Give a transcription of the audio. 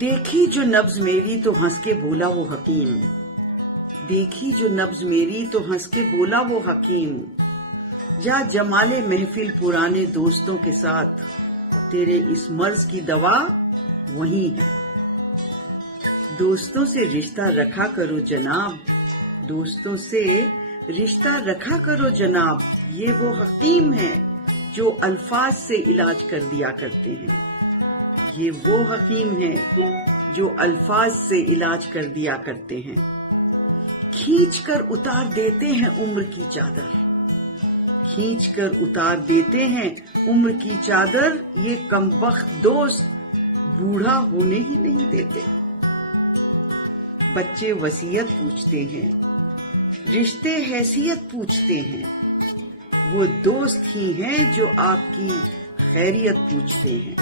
دیکھی جو نبض میری تو ہنس کے بولا وہ حکیم، دیکھی جو نبض میری تو ہنس کے بولا وہ حکیم، جا جمال محفل پرانے دوستوں کے ساتھ، تیرے اس مرض کی دوا وہی ہے۔ دوستوں سے رشتہ رکھا کرو جناب، دوستوں سے رشتہ رکھا کرو جناب، یہ وہ حکیم ہیں جو الفاظ سے علاج کر دیا کرتے ہیں، یہ وہ حکیم ہیں جو الفاظ سے علاج کر دیا کرتے ہیں۔ کھینچ کر اتار دیتے ہیں عمر کی چادر، کھینچ کر اتار دیتے ہیں عمر کی چادر، یہ کمبخت دوست بوڑھا ہونے ہی نہیں دیتے۔ بچے وصیت پوچھتے ہیں، رشتے حیثیت پوچھتے ہیں، وہ دوست ہی ہیں جو آپ کی خیریت پوچھتے ہیں۔